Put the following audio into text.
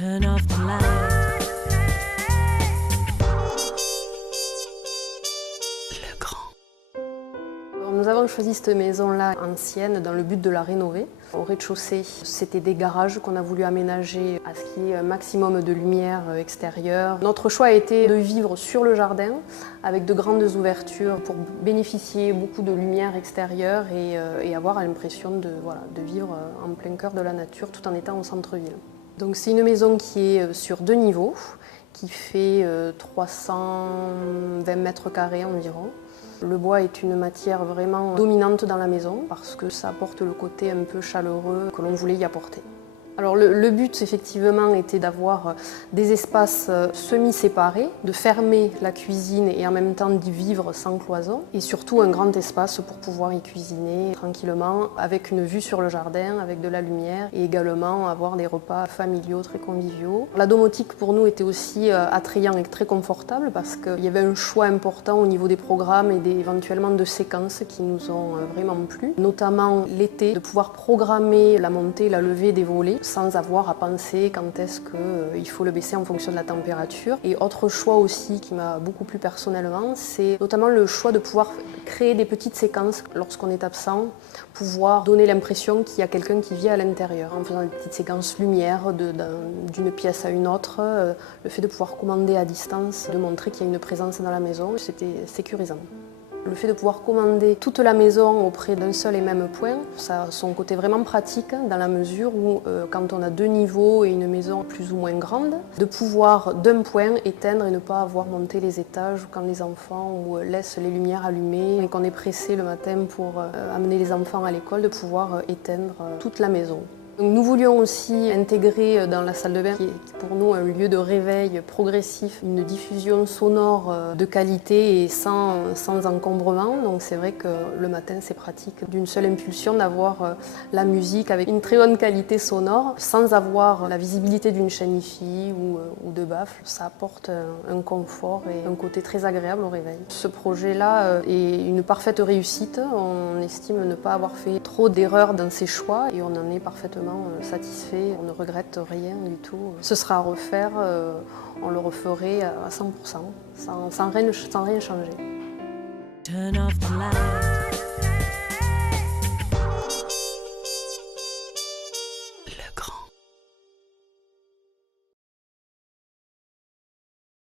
Turn off the light. Le grand. Nous avons choisi cette maison-là ancienne dans le but de la rénover. Au rez-de-chaussée, c'était des garages qu'on a voulu aménager à ce qu'il y ait un maximum de lumière extérieure. Notre choix a été de vivre sur le jardin avec de grandes ouvertures pour bénéficier beaucoup de lumière extérieure et avoir l'impression de vivre en plein cœur de la nature tout en étant au centre-ville. Donc c'est une maison qui est sur 2 niveaux, qui fait 320 mètres carrés environ. Le bois est une matière vraiment dominante dans la maison parce que ça apporte le côté un peu chaleureux que l'on voulait y apporter. Alors le but effectivement était d'avoir des espaces semi-séparés, de fermer la cuisine et en même temps d'y vivre sans cloison et surtout un grand espace pour pouvoir y cuisiner tranquillement avec une vue sur le jardin, avec de la lumière et également avoir des repas familiaux très conviviaux. La domotique pour nous était aussi attrayant et très confortable parce qu'il y avait un choix important au niveau des programmes et éventuellement de séquences qui nous ont vraiment plu, notamment l'été, de pouvoir programmer la montée et la levée des volets sans avoir à penser quand est-ce qu'il faut le baisser en fonction de la température. Et autre choix aussi qui m'a beaucoup plu personnellement, c'est notamment le choix de pouvoir créer des petites séquences lorsqu'on est absent, pouvoir donner l'impression qu'il y a quelqu'un qui vit à l'intérieur en faisant des petites séquences lumière d'une pièce à une autre. Le fait de pouvoir commander à distance, de montrer qu'il y a une présence dans la maison, c'était sécurisant. Le fait de pouvoir commander toute la maison auprès d'un seul et même point, ça a son côté vraiment pratique dans la mesure où quand on a 2 niveaux et une maison plus ou moins grande, de pouvoir d'un point éteindre et ne pas avoir monté les étages quand les enfants laissent les lumières allumées et qu'on est pressé le matin pour amener les enfants à l'école, de pouvoir éteindre toute la maison. Nous voulions aussi intégrer dans la salle de bain, qui est pour nous un lieu de réveil progressif, une diffusion sonore de qualité et sans encombrement. Donc c'est vrai que le matin c'est pratique d'une seule impulsion d'avoir la musique avec une très bonne qualité sonore sans avoir la visibilité d'une chaîne hi-fi ou de baffle. Ça apporte un confort et un côté très agréable au réveil. Ce projet-là est une parfaite réussite. On estime ne pas avoir fait trop d'erreurs dans ses choix et on en est parfaitement satisfait, on ne regrette rien du tout. Ce sera à refaire, on le referait à 100%, sans rien changer. Turn off the light.